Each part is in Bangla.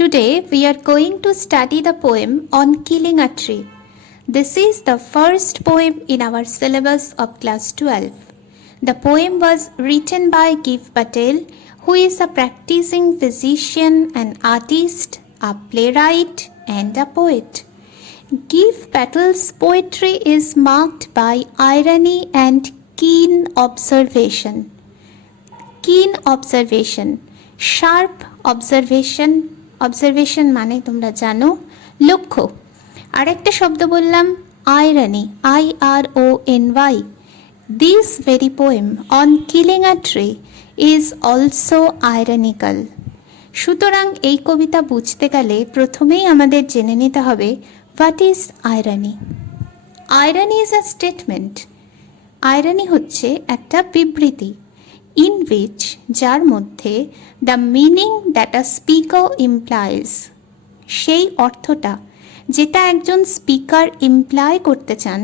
Today we are going to study the poem on killing a tree. This is the first poem in our syllabus of class 12. The poem was written by Giv Patel, who is a practicing physician, an artist, a playwright and a poet. Giv Patel's poetry is marked by irony and keen observation. Keen observation, sharp observation, observation মানে তোমরা জানো লক্ষ্য। আর একটা শব্দ বললাম আইরানি, IRONY. This very poem on killing a tree is also ironical. সুতরাং এই কবিতা বুঝতে গেলে প্রথমেই আমাদের জেনে নিতে হবে what is irony. Irony is a statement. Irony হচ্ছে একটা বিবৃতি in which যার মধ্যে the meaning that a speaker implies, সেই অর্থটা যেটা একজন স্পিকার ইমপ্লাই করতে চান,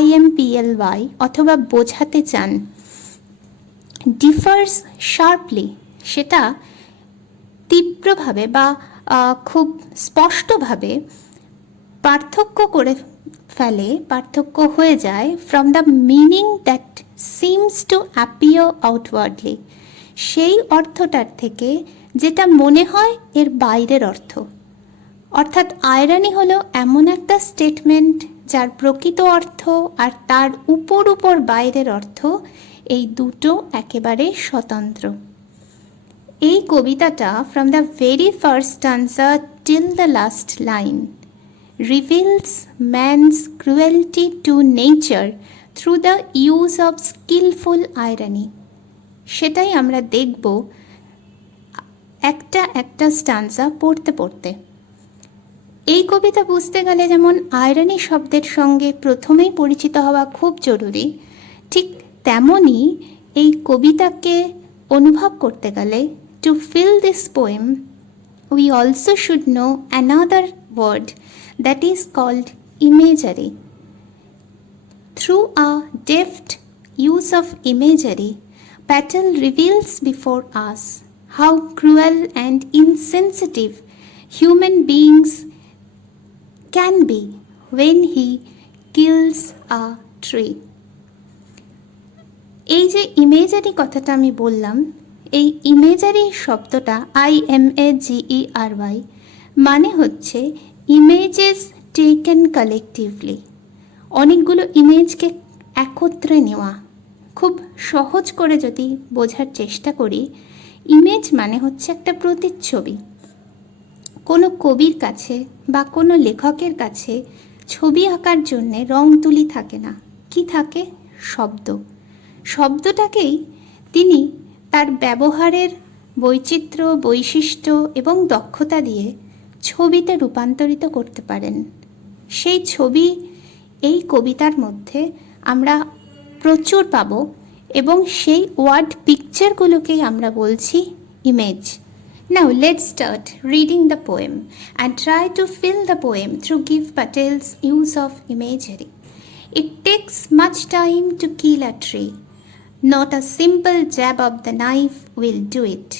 IMPLY, অথবা বোঝাতে চান, differs sharply, সেটা তীব্রভাবে বা খুব স্পষ্টভাবে পার্থক্য করে ফেলে, পার্থক্য হয়ে যায় from the meaning that seems to appear outwardly, সেই অর্থটার থেকে যেটা মনে হয় এর বাইরের অর্থ। অর্থাৎ আইরানি হলো এমন একটা স্টেটমেন্ট যার প্রকৃত অর্থ আর তার উপর বাইরের অর্থ এই দুটো একেবারে স্বতন্ত্র। এই কবিতাটা from the very first stanza till the last line reveals man's cruelty to nature through the use of skillful irony. সেটাই আমরা দেখব একটা স্টান্সা পড়তে পড়তে। এই কবিতা বুঝতে গেলে যেমন আইরানি শব্দের সঙ্গে প্রথমেই পরিচিত হওয়া খুব জরুরি, ঠিক তেমনই এই কবিতাকে অনুভব করতে গেলে to feel this poem we also should know another word that is called imagery. Through a deft use of imagery, Patel reveals before us how cruel and insensitive human beings can be when he kills a tree. এই যে ইমেজারি কথাটা আমি বললাম, এই ইমেজারি শব্দটা IMAGERY মানে হচ্ছে ইমেজেস টেকেন কালেকটিভলি, অনেকগুলো ইমেজকে একত্রে নেওয়া। খুব সহজ করে যদি বোঝার চেষ্টা করি, ইমেজ মানে হচ্ছে একটা প্রতিচ্ছবি। কোনো কবির কাছে বা কোনো লেখকের কাছে ছবি আঁকার জন্যে রং তুলি থাকে না, কি থাকে? শব্দ। শব্দটাকেই তিনি তার ব্যবহারের বৈচিত্র্য, বৈশিষ্ট্য এবং দক্ষতা দিয়ে ছবিতে রূপান্তরিত করতে পারেন। সেই ছবি এই কবিতার মধ্যে আমরা প্রচুর পাব এবং সেই ওয়ার্ড পিকচারগুলোকেই আমরা বলছি image. Now let's start reading the poem and try to fill the poem through Giv Patel's use of imagery. It takes much time to kill a tree. Not a simple jab of the knife will do it.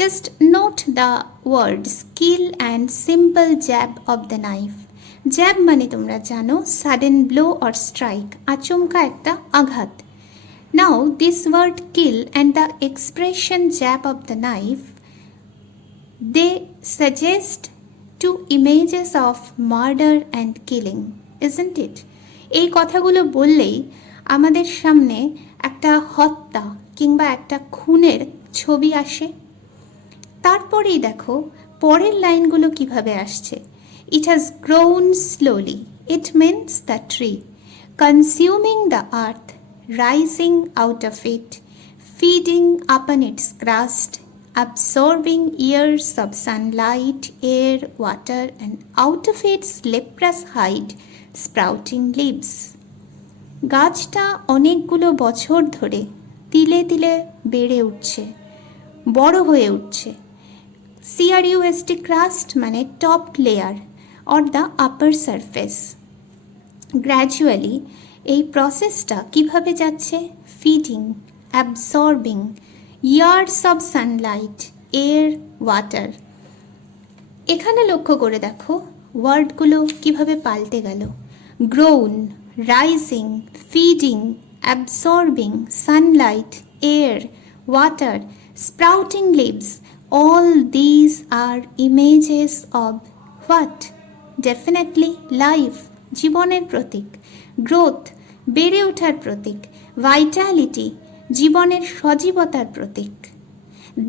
Just note the words kill and simple jab of the knife. Jab মানে তোমরা জানো সাডেন ব্লো অর স্ট্রাইক, আচমকা একটা আঘাত। Now this word kill and the expression jab of the knife, they suggest two images of murder and killing, isn't it? এই কথাগুলো বললেই আমাদের সামনে একটা হত্যা কিংবা একটা খুনের ছবি আসে। তারপরেই দেখো পরের লাইনগুলো কিভাবে আসছে। It has grown slowly. It means the tree, consuming the earth, rising out of it, feeding upon its crust, absorbing years of sunlight, air, water, and out of its leprous hide, sprouting leaves. গাছটা অনেকগুলো বছর ধরে তিলে তিলে বেড়ে উঠছে, বড় হয়ে উঠছে। CRUST crust মানে top layer or the upper surface. Gradually এই প্রসেসটা কিভাবে যাচ্ছে? Feeding, absorbing, years of sunlight, air, water, এখানে লক্ষ্য করে দেখো ওয়ার্ডগুলো কিভাবে পাল্টে গেল। Grown, rising, feeding, absorbing, sunlight, air, water, sprouting leaves, all these are images of what? Definitely life, জীবনের প্রতীক। গ্রোথ, বেড়ে ওঠার প্রতীক। ভাইটালিটি, জীবনের সজীবতার প্রতীক।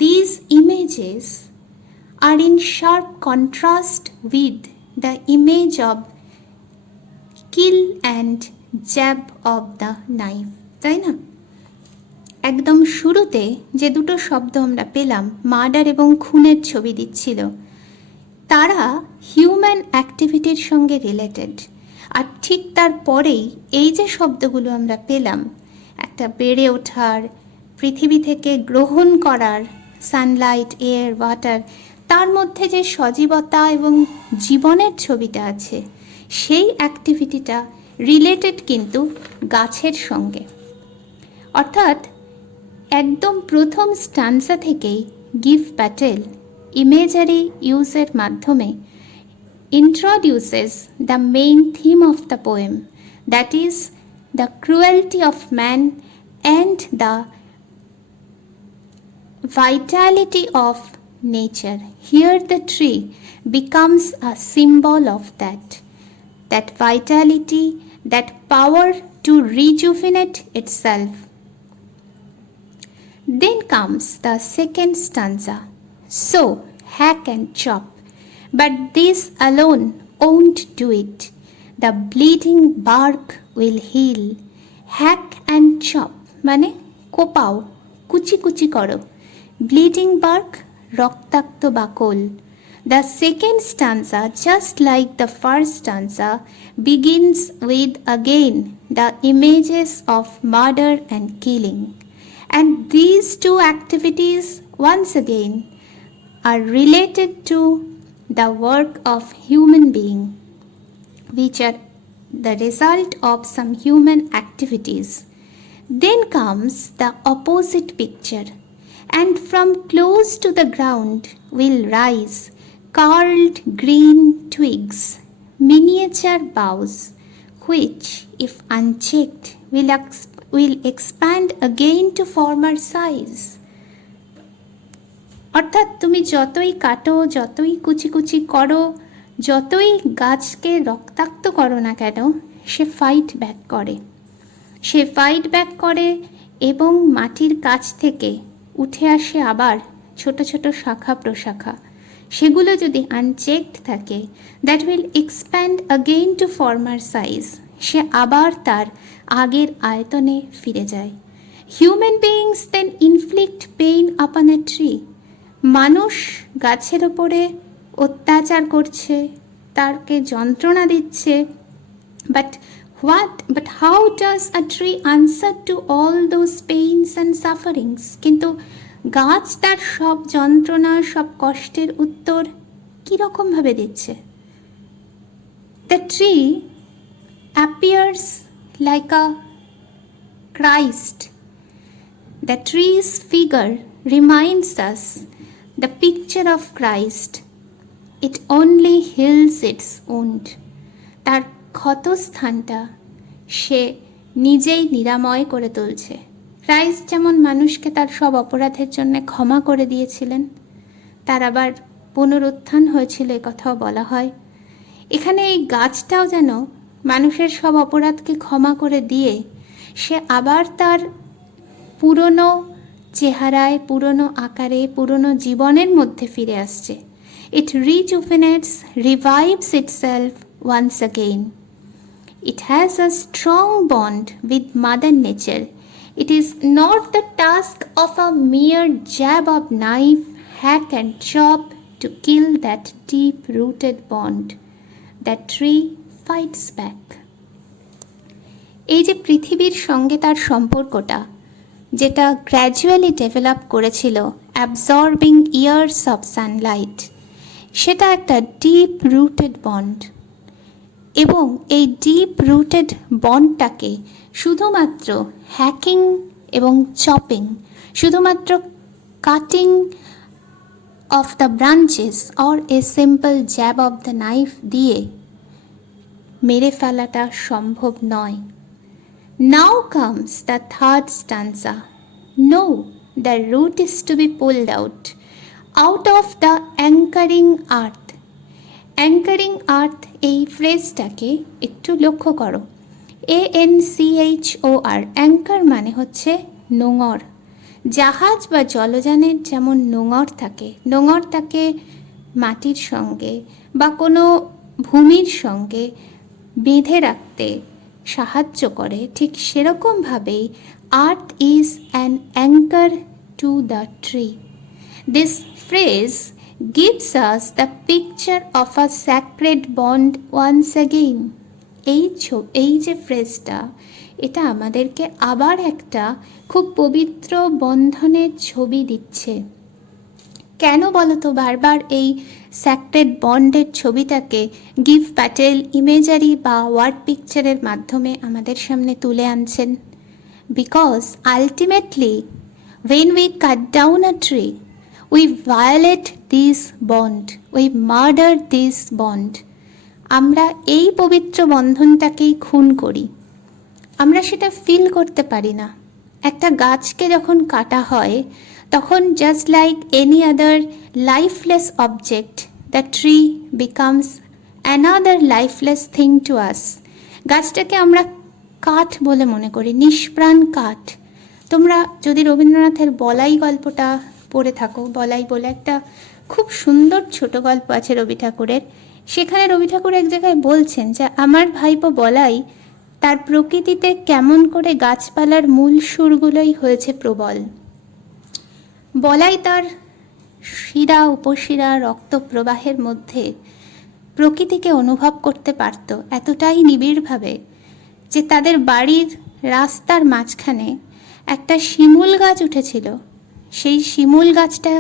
These images are in sharp contrast with the image of kill and jab of the knife, তাই না? একদম শুরুতে যে দুটো শব্দ আমরা পেলাম, মার্ডার এবং খুনের ছবি দিচ্ছিল, তারা হিউম্যান অ্যাক্টিভিটির সঙ্গে রিলেটেড। আর ঠিক তারপরেই এই যে শব্দগুলো আমরা পেলাম, একটা বেড়ে ওঠার, পৃথিবী থেকে গ্রহণ করার, সানলাইট, এয়ার, ওয়াটার, তার মধ্যে যে সজীবতা এবং জীবনের ছবিটা আছে, সেই অ্যাক্টিভিটিটা রিলেটেড কিন্তু গাছের সঙ্গে। অর্থাৎ একদম প্রথম স্টান্সা থেকেই গিভ প্যাটেল ইমেজারি ইউজের মাধ্যমে introduces the main theme of the poem, that is the cruelty of man and the vitality of nature. Here the tree becomes a symbol of that vitality, that power to rejuvenate itself. Then comes the second stanza. So, hack and chop, but this alone won't do it. The bleeding bark will heal. Hack and chop মানে কোপাও, কুচি কুচি করো। ব্লিডিং বার্ক, রক্তাক্ত বাকল। The second stanza, just like the first stanza, begins with again the images of murder and killing. And these two activities once again are related to the work of human being, which are the result of some human activities. Then comes the opposite picture, and from close to the ground will rise curled green twigs, miniature boughs, which, if unchecked, will expand again to former size. অর্থাৎ তুমি যতই কাটো, যতই কুচি কুচি করো, যতই গাছকে রক্তাক্ত করো না কেন, সে ফাইট ব্যাক করে এবং মাটির কাছ থেকে উঠে আসে আবার ছোট ছোট শাখা প্রশাখা। সেগুলো যদি আনচেকড থাকে, that will expand again to former size, সে আবার তার আগের আয়তনে ফিরে যায়। Human beings then inflict pain upon a tree, মানুষ গাছের ওপরে অত্যাচার করছে, তাকে যন্ত্রণা দিচ্ছে। But how does a tree answer to all those pains and sufferings? কিন্তু গাছ তার সব যন্ত্রণা, সব কষ্টের উত্তর কীরকমভাবে দিচ্ছে? The tree appears like a Christ. The tree's figure reminds us the picture of Christ. It only heals its wound. তার ক্ষতস্থানটা সে নিজেই নিরাময় করে তুলছে। ক্রাইস্ট যেমন মানুষকে তার সব অপরাধের জন্য ক্ষমা করে দিয়েছিলেন, তার আবার পুনরুত্থান হয়েছিল, এ কথাও বলা হয়। এখানে এই গাছটাও যেন মানুষের সব অপরাধকে ক্ষমা করে দিয়ে সে আবার তার পুরনো চেহারায়, পুরনো আকারে, পুরনো জীবনের মধ্যে ফিরে আসছে। It rejuvenates, revives itself once again. It has a strong bond with Mother Nature. It is not the task of a mere jab of knife, hack and chop to kill that deep-rooted bond. The tree fights back. এই যে পৃথিবীর সঙ্গে তার সম্পর্কটা, যেটা গ্র্যাজুয়ালি ডেভেলপ করেছিল অ্যাবজর্বিং ইয়ার্স অফ সানলাইট, সেটা একটা ডিপ রুটেড বন্ড। এবং এই ডিপ রুটেড বন্ডটাকে শুধুমাত্র হ্যাকিং এবং চপিং, শুধুমাত্র cutting of the branches or a simple jab of the knife দিয়ে মেরে ফেলাটা সম্ভব নয়। Now comes the third stanza. No, the root is to be pulled out of the anchoring earth. Anchoring earth এই ফ্রেজটাকে একটু লক্ষ্য করো। ANCHOR, অ্যাঙ্কার মানে হচ্ছে নোঙর। জাহাজ বা জলযানের যেমন নোঙর থাকে মাটির সঙ্গে বা কোনো ভূমির সঙ্গে বেঁধে রাখতে সাহায্য করে, ঠিক সেরকমভাবেই earth is an anchor to the tree. This phrase gives us the picture of a sacred bond once again. এই যে ফ্রেজটা, এটা আমাদেরকে আবার একটা খুব পবিত্র বন্ধনের ছবি দিচ্ছে। কেন বলো তো বারবার এই স্যাক্রেড বন্ডের ছবিটাকে গিভ প্যাটেল ইমেজারি বা ওয়ার্ড পিকচারের মাধ্যমে আমাদের সামনে তুলে আনছেন? Because ultimately when we cut down a tree, we violate this bond, we murder this bond. আমরা এই পবিত্র বন্ধনটাকেই খুন করি। আমরা সেটা ফিল করতে পারি না। একটা গাছকে যখন কাটা হয় তখন just like any other lifeless object, the tree becomes another lifeless thing to us. গাছটাকে আমরা কাঠ বলে মনে করি, নিষ্প্রাণ কাঠ। তোমরা যদি রবীন্দ্রনাথের বলাই গল্পটা পড়ে থাকো, বলাই বলে একটা খুব সুন্দর ছোট গল্প আছে রবি ঠাকুরের, সেখানে রবি ঠাকুর এক জায়গায় বলছেন যে আমার ভাইপো বলাই তার প্রকৃতিতে কেমন করে গাছপালার মূল সুরগুলোই হয়েছে প্রবল। বলাই তার শিরা উপশিরা রক্ত প্রবাহের মধ্যে প্রকৃতিকে অনুভব করতে পারত এতটাই নিবিড়ভাবে যে তাদের বাড়ির রাস্তার মাঝখানে একটা শিমুল গাছ উঠেছিল। সেই শিমুল গাছটা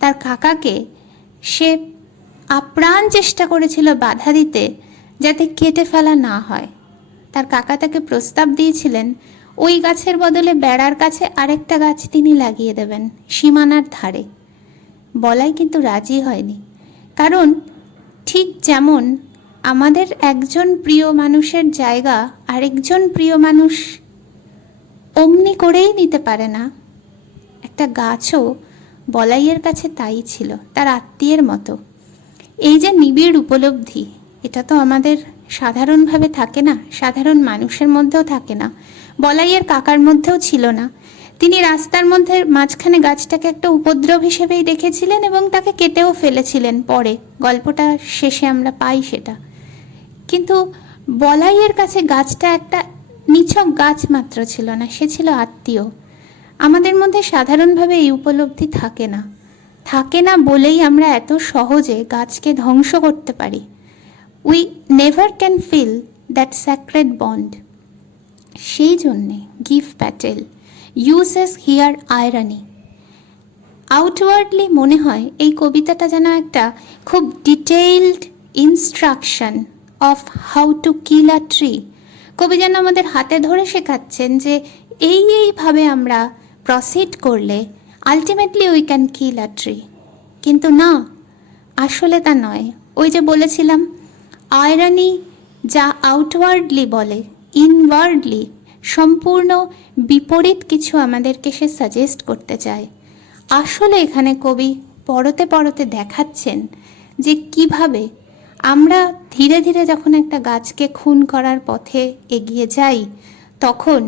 তার কাকাকে সে আপ্রাণ চেষ্টা করেছিল বাধা দিতে যাতে কেটে ফেলা না হয়। তার কাকা তাকে প্রস্তাব দিয়েছিলেন ওই গাছের বদলে বেড়ার কাছে আরেকটা গাছ তিনি লাগিয়ে দেবেন সীমানার ধারে। বলাই কিন্তু রাজি হয়নি, কারণ ঠিক যেমন আমাদের একজন প্রিয় মানুষের জায়গা আরেকজন প্রিয় মানুষ অমনি করেই নিতে পারে না, একটা গাছও বলাইয়ের কাছে তাই ছিল, তার আত্মীয়ের মতো। এই যে নিবিড় উপলব্ধি, এটা তো আমাদের সাধারণভাবে থাকে না, সাধারণ মানুষের মধ্যেও থাকে না, বলাইয়ের কাকার মধ্যেও ছিল না। তিনি রাস্তার মধ্যে মাঝখানে গাছটাকে একটা উপদ্রব হিসেবেই দেখেছিলেন এবং তাকে কেটেও ফেলেছিলেন। পরে গল্পটা শেষে আমরা পাই সেটা। কিন্তু বলাইয়ের কাছে গাছটা একটা নিছক গাছ মাত্র ছিল না, সে ছিল আত্মীয়। আমাদের মধ্যে সাধারণভাবে এই উপলব্ধি থাকে না বলেই আমরা এত সহজে গাছকে ধ্বংস করতে পারি। We never can feel that sacred bond. সেই জন্যে Gieve Patel uses here irony. Outwardly মনে হয় এই কবিতাটা যেন একটা খুব detailed instruction of how to kill a tree. কবি যেন আমাদের হাতে ধরে শেখাচ্ছেন যে এইভাবে আমরা প্রসিড করলে ultimately we can kill a tree. কিন্তু না, আসলে তা নয়। ওই যে বলেছিলাম, আয়রানি যা আউটওয়ার্ডলি বলে, ইনওয়ার্ডলি সম্পূর্ণ বিপরীত কিছু আমাদেরকে সে সাজেস্ট করতে চায়। আসলে এখানে কবি পরতে পরতে দেখাচ্ছেন যে কিভাবে আমরা ধীরে ধীরে যখন একটা গাছকে খুন করার পথে এগিয়ে যাই, তখন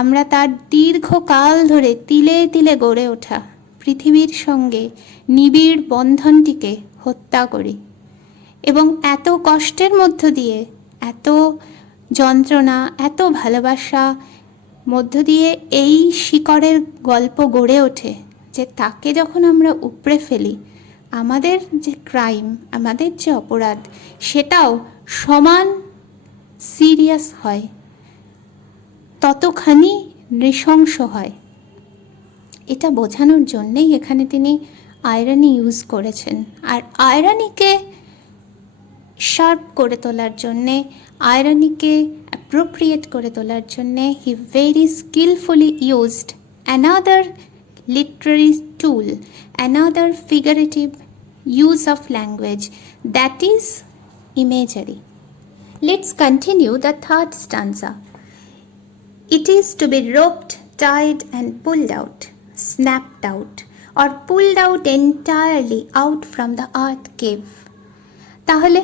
আমরা তার দীর্ঘকাল ধরে তিলে তিলে গড়ে ওঠা পৃথিবীর সঙ্গে নিবিড় বন্ধনটিকে হত্যা করি। এবং এত কষ্টের মধ্য দিয়ে, এত যন্ত্রণা, এত ভালোবাসা মধ্য দিয়ে এই শিকড়ের গল্প গড়ে ওঠে যে তাকে যখন আমরা উপড়ে ফেলি, আমাদের যে ক্রাইম, আমাদের যে অপরাধ, সেটাও সমান সিরিয়াস হয়, ততখানি নৃশংস হয়। এটা বোঝানোর জন্যেই এখানে তিনি আয়রানি ইউজ করেছেন। আর আয়রানিকে শার্প করে তোলার জন্যে, আয়রানিকে অ্যাপ্রোপ্রিয়েট করে তোলার জন্যে he very skilfully used another literary tool, another figurative use of language, that is imagery. Let's continue the third stanza. It is to be roped, tied and pulled out, snapped out or pulled out entirely out from the earth cave. তাহলে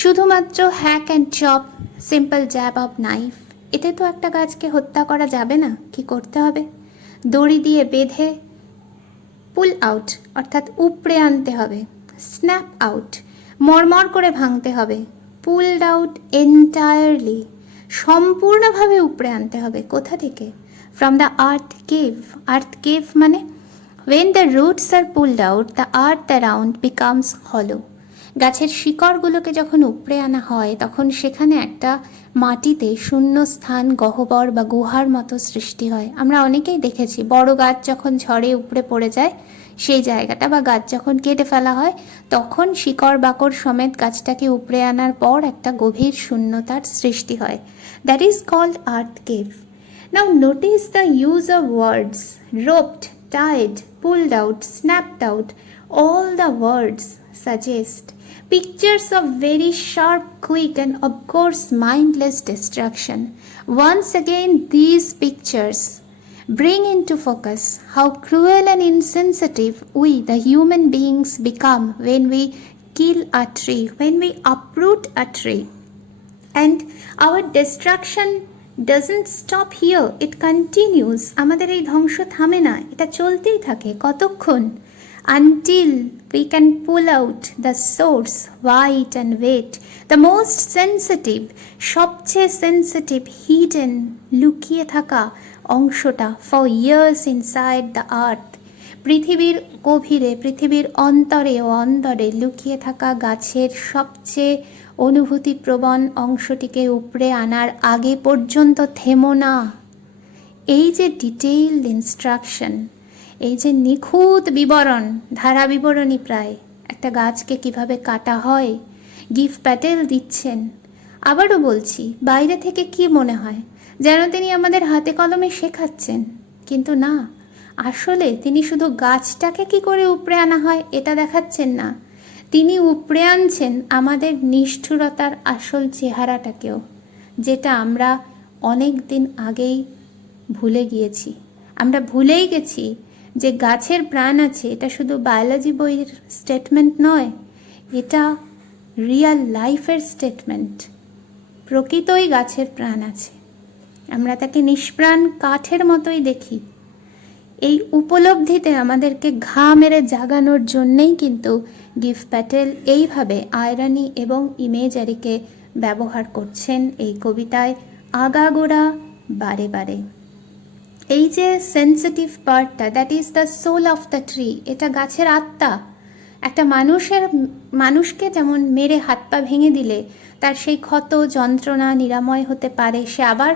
শুধুমাত্র hack and chop, simple jab of knife, এতে তো একটা গাছকে হত্যা করা যাবে না। কি করতে হবে? দড়ি দিয়ে বেঁধে পুল আউট অর্থাৎ উপড়ে আনতে হবে, স্ন্যাপ আউট মরমর করে ভাঙতে হবে, পুলড আউট এন্টায়ারলি সম্পূর্ণভাবে উপড়ে আনতে হবে। কোথা থেকে? From the earth cave. Earth cave মানে when the roots are pulled out the earth around becomes hollow. গাছের শিকড়গুলোকে যখন উপড়ে আনা হয় তখন সেখানে একটা মাটিতে শূন্য স্থান, গহ্বর বা গুহার মতো সৃষ্টি হয়। আমরা অনেকেই দেখেছি বড় গাছ যখন ঝড়ে উপড়ে পড়ে যায় সেই জায়গাটা, বা গাছ যখন কেটে ফেলা হয় তখন শিকড় বাকড় সমেত গাছটাকে উপড়ে আনার পর একটা গভীর শূন্যতার সৃষ্টি হয়। That is called earth cave. Now notice the use of words roped, tied, pulled out, snapped out. All the words suggest pictures of very sharp, quick and of course mindless destruction. Once again these pictures bring into focus how cruel and insensitive we the human beings become when we kill a tree, when we uproot a tree. And our destruction doesn't stop here, it continues. আমাদের এই ধ্বংস থামে না, এটা চলতেই থাকে। কতক্ষণ? Until we can pull out the source, white and wet, the most sensitive, সবচেয়ে sensitive, hidden, লুকিয়ে থাকা অংশটা for years inside the earth. পৃথিবীর গভীরে, পৃথিবীর অন্তরে ও অন্তরে লুকিয়ে থাকা গাছের সবচেয়ে অনুভূতিপ্রবণ অংশটিকে উপড়ে আনার আগে পর্যন্ত থেমো না। এই যে ডিটেইলড ইনস্ট্রাকশন, এই যে নিখুঁত বিবরণ, ধারা বিবরণী প্রায়, একটা গাছকে কিভাবে কাটা হয় গিভ প্যাটেল দিচ্ছেন। আবারও বলছি, বাইরে থেকে কি মনে হয় যেন তিনি আমাদের হাতে কলমে শেখাচ্ছেন, কিন্তু না, আসলে তিনি শুধু গাছটাকে কি করে উপড়ে আনা হয় এটা দেখাচ্ছেন না, তিনি উপড়ে আনছেন আমাদের নিষ্ঠুরতার আসল চেহারাটাকেও, যেটা আমরা অনেক দিন আগেই ভুলে গিয়েছি। আমরা ভুলেই গেছি যে গাছের প্রাণ আছে, এটা শুধু বায়োলজি বইয়ের স্টেটমেন্ট নয়, এটা রিয়াল লাইফের স্টেটমেন্ট। প্রকৃতই গাছের প্রাণ আছে, আমরা তাকে নিষ্প্রাণ কাঠের মতোই দেখি। এই উপলব্ধিতে আমাদেরকে ঘা মেরে জাগানোর জন্যেই কিন্তু গিভ প্যাটেল এইভাবে আয়রানি এবং ইমেজারিকে ব্যবহার করছেন এই কবিতায় আগাগোড়া বারে বারে। এই যে সেন্সিটিভ পার্টটা, that is the soul of the tree, এটা গাছের আত্মা। একটা মানুষকে যেমন মেরে হাত পা ভেঙে দিলে তার সেই ক্ষত যন্ত্রণা নিরাময় হতে পারে, সে আবার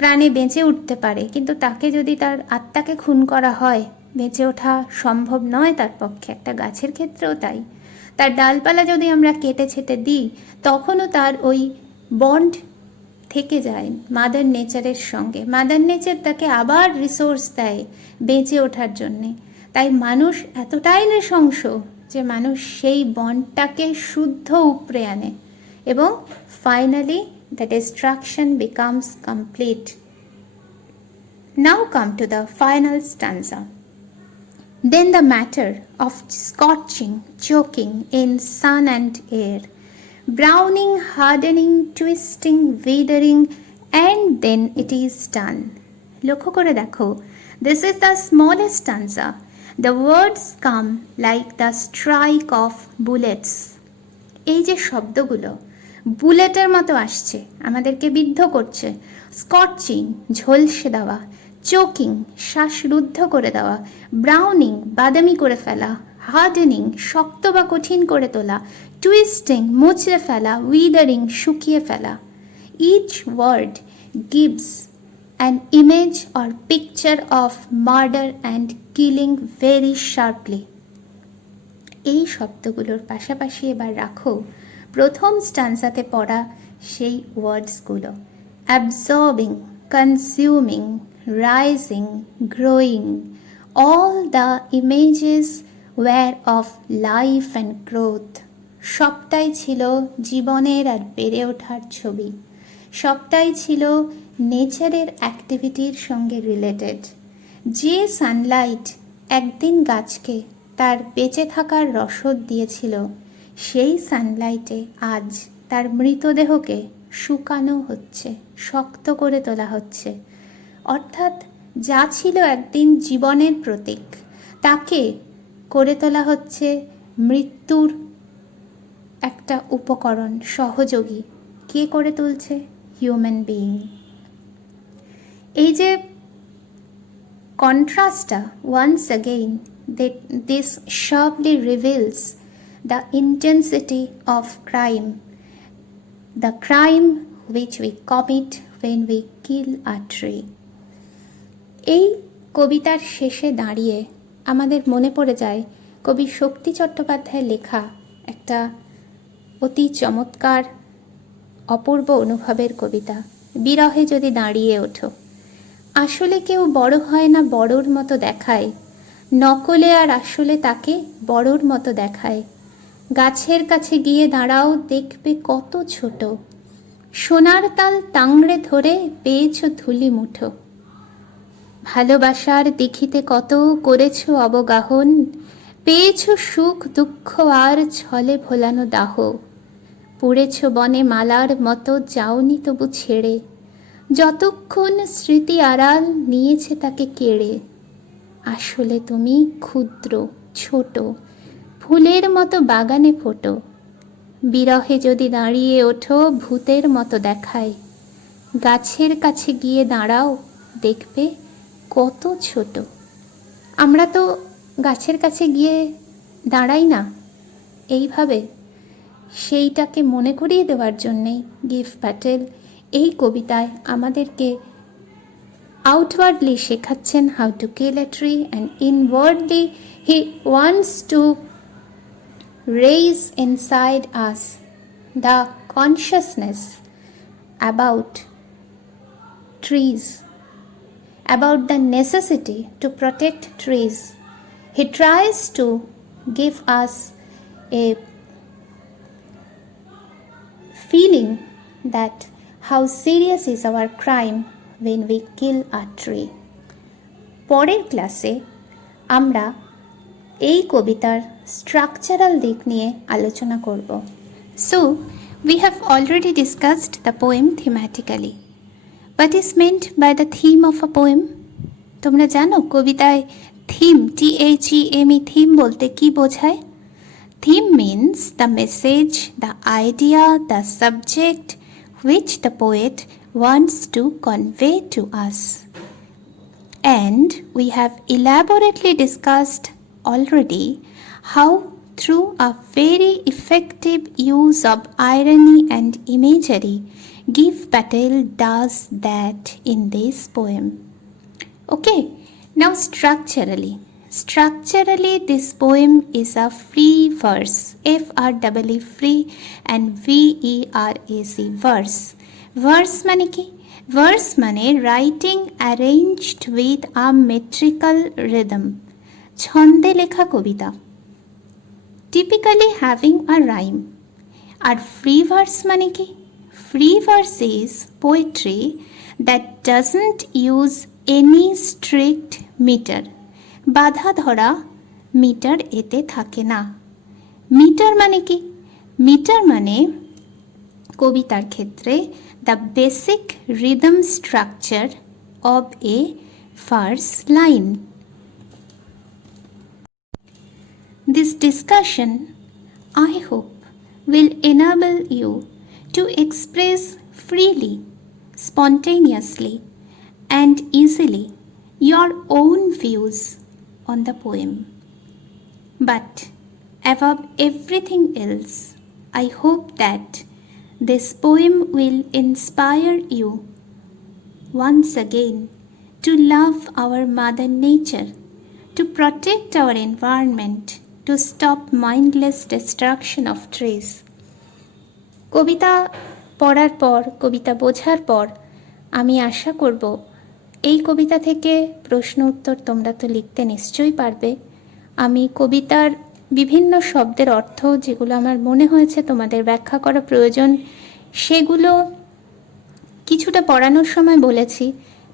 প্রাণে বেঁচে উঠতে পারে, কিন্তু তাকে যদি তার আত্মাকে খুন করা হয় বেঁচে ওঠা সম্ভব নয় তার পক্ষে। একটা গাছের ক্ষেত্রেও তাই, তার ডালপালা যদি আমরা কেটে ছেটে দিই তখনও তার ওই বন্ড থেকে যায় মাদার নেচারের সঙ্গে। মাদার নেচার তাকে আবার রিসোর্স দেয় বেঁচে ওঠার জন্যে। তাই মানুষ এতটাই নৃশংস যে মানুষ সেই বন্ডটাকে শুদ্ধ উপড়ে আনে এবং finally the destruction becomes complete. Now come to the final stanza. Then the matter of scorching, choking in sun and air, browning, hardening, twisting, withering, and then it is done. লক্ষ্য করে দেখো, this is the smallest stanza. The words come like the strike of bullets. এই যে শব্দগুলো বুলেটের মতো আসছে, আমাদেরকে বিদ্ধ করছে। স্কচিং, ঝলসে দেওয়া, চোকিং, শ্বাসরুদ্ধ করে দেওয়া, ব্রাউনিং, বাদামি করে ফেলা, হার্ডেনিং, শক্ত বা কঠিন করে তোলা, টুইস্টিং, মুচড়ে ফেলা, উইদারিং, শুকিয়ে ফেলা। Each word gives an image or picture of murder and killing very sharply. এই শব্দগুলোর পাশাপাশি এবার রাখো প্রথম স্টান্সাতে পড়া সেই ওয়ার্ডসগুলো, absorbing, consuming, rising, growing, all the images were of life and growth. সবটাই ছিল জীবনের আর বেড়ে ওঠার ছবি, সবটাই ছিল নেচারের অ্যাক্টিভিটির সঙ্গে রিলেটেড। যে সানলাইট একদিন গাছকে তার বেঁচে থাকার রসদ দিয়েছিল, সেই সানলাইটে আজ তার মৃতদেহকে শুকানো হচ্ছে, শক্ত করে তোলা হচ্ছে। অর্থাৎ যা ছিল একদিন জীবনের প্রতীক, তাকে করে তোলা হচ্ছে মৃত্যুর একটা উপকরণ, সহযোগী। কে করে তুলছে? Human being. এই যে কন্ট্রাস্টটা, once again this sharply reveals the intensity of crime, the crime which we commit when we kill a tree. এই কবিতার শেষে দাঁড়িয়ে আমাদের মনে পড়ে যায় কবি শক্তি চট্টোপাধ্যায়ের লেখা একটা অতি চমৎকার অপূর্ব অনুভবের কবিতা, বিরহে যদি দাঁড়িয়ে ওঠো। আসলে কেউ বড় হয় না বড়র মতো দেখায়, নকলে আর আসলে তাকে বড়র মতো দেখায়। গাছের কাছে গিয়ে দাঁড়াও, দেখবে কত ছোট, সোনার তাল তাংড়ে ধরে পেয়েছ ধুলি মুঠো। ভালোবাসার দেখিতে কত করেছ অবগাহন, পেয়েছ সুখ দুঃখ আর ছলে ভোলানো দাহ। পুড়েছ বনে মালার মতো, যাওনি তবু ছেড়ে, যতক্ষণ স্মৃতি আড়াল নিয়েছে তাকে কেড়ে। আসলে তুমি ক্ষুদ্র ছোট, ফুলের মতো বাগানে ফোটো, বিরহে যদি দাঁড়িয়ে ওঠো ভূতের মতো দেখায়। গাছের কাছে গিয়ে দাঁড়াও, দেখবে কত ছোট। আমরা তো গাছের কাছে গিয়ে দাঁড়াই না এইভাবে। সেইটাকে মনে করিয়ে দেওয়ার জন্যেই গিভ প্যাটেল এই কবিতায় আমাদেরকে আউটওয়ার্ডলি শেখাচ্ছেন how to kill a tree, and inwardly he wants to raise inside us the consciousness about trees, about the necessity to protect trees. He tries to give us a feeling that how serious is our crime when we kill a tree. পরের ক্লাসে আমরা এই কবিতার স্ট্রাকচারাল দিক নিয়ে আলোচনা করব। So we have already discussed the poem thematically. What is meant by the theme of a poem? তোমরা জানো কবিতায় থিম, THEME, থিম বলতে কি বোঝায়? Theme means the message, the idea, the subject which the poet wants to convey to us. And we have elaborately discussed already how through a very effective use of irony and imagery, Giv Patel does that in this poem. Okay, now structurally this poem is a free verse, FREE free and VERAC verse. Verse মানে কি? Verse মানে writing arranged with a metrical rhythm, ছন্দে লেখা কবিতা, typically having a rhyme. R free verse মানে কি? Free verse is poetry that doesn't use any strict meter. বাধা ধরা মিটার এতে থাকে না। মিটার মানে কি? মিটার মানে কবিতার ক্ষেত্রে the basic rhythm structure of a verse line. This discussion, I hope, will enable you to express freely, spontaneously, and easily your own views on the poem. But above everything else, I hope that this poem will inspire you once again to love our Mother Nature, to protect our environment, to stop mindless destruction of trees. কবিতা পড়ার পর, কবিতা বোঝার পর আমি আশা করব এই কবিতা থেকে প্রশ্ন উত্তর তোমরা তো লিখতে নিশ্চয়ই পারবে। আমি কবিতার বিভিন্ন শব্দের অর্থ যেগুলো আমার মনে হয়েছে তোমাদের ব্যাখ্যা করা প্রয়োজন সেগুলো কিছুটা পড়ানোর সময় বলেছি,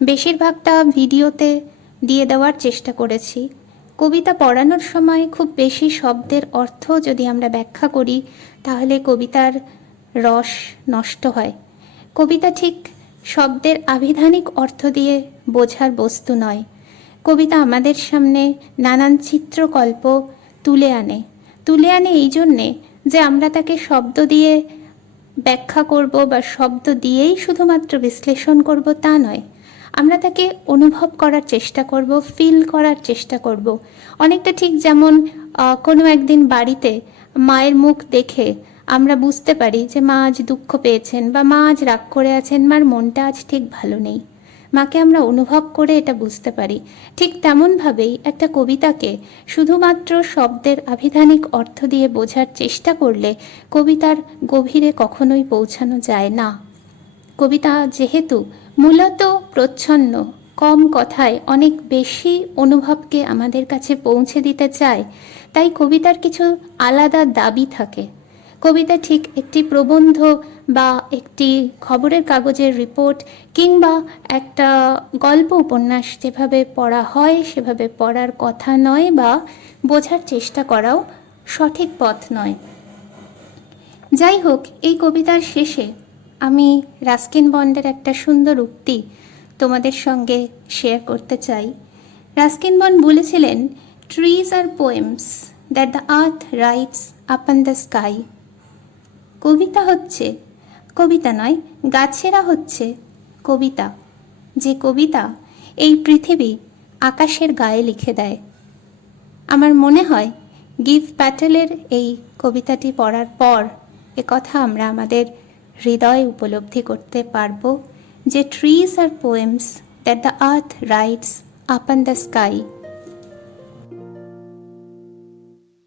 বেশিরভাগটা ভিডিওতে দিয়ে দেওয়ার চেষ্টা করেছি। কবিতা পড়ানোর সময় খুব বেশি শব্দের অর্থ যদি আমরা ব্যাখ্যা করি তাহলে কবিতার রস নষ্ট হয়। কবিতা ঠিক শব্দের আভিধানিক অর্থ দিয়ে বোঝার বস্তু নয়। কবিতা আমাদের সামনে নানান চিত্রকল্প তুলে আনে এই জন্যে যে আমরা তাকে শব্দ দিয়ে ব্যাখ্যা করব বা শব্দ দিয়েই শুধুমাত্র বিশ্লেষণ করব তা নয়। আমরা তাকে অনুভব করার চেষ্টা করব, ফিল করার চেষ্টা করব। অনেকটা ঠিক যেমন কোনো একদিন বাড়িতে মায়ের মুখ দেখে আমরা বুঝতে পারি যে মা আজ দুঃখ পেয়েছেন বা মা আজ রাগ করে আছেন, মার মনটা আজ ঠিক ভালো নেই। মাকে আমরা অনুভব করে এটা বুঝতে পারি। ঠিক তেমনভাবেই একটা কবিতাকে শুধুমাত্র শব্দের আভিধানিক অর্থ দিয়ে বোঝার চেষ্টা করলে কবিতার গভীরে কখনোই পৌঁছানো যায় না। কবিতা যেহেতু মূলত প্রচ্ছন্ন, কম কথায় অনেক বেশি অনুভবকে আমাদের কাছে পৌঁছে দিতে চায়, তাই কবিতার কিছু আলাদা দাবি থাকে। কবিতা ঠিক একটি প্রবন্ধ বা একটি খবরের কাগজের রিপোর্ট কিংবা একটা গল্প উপন্যাস যেভাবে পড়া হয় সেভাবে পড়ার কথা নয়, বা বোঝার চেষ্টা করাও সঠিক পথ নয়। যাই হোক, এই কবিতার শেষে আমি রাস্কিন বন্ডের একটা সুন্দর উক্তি তোমাদের সঙ্গে শেয়ার করতে চাই। রাস্কিন বন্ড বলেছিলেন, trees are poems that the earth writes upon the sky. কবিতা নয়, গাছেরা হচ্ছে কবিতা, যে কবিতা এই পৃথিবী আকাশের গায়ে লিখে দেয়। আমার মনে হয় গিভ প্যাটেলের এই কবিতাটি পড়ার পর কথা আমরা আমাদের হৃদয়ে উপলব্ধি করতে পারব যে trees are poems that the earth writes upon the sky.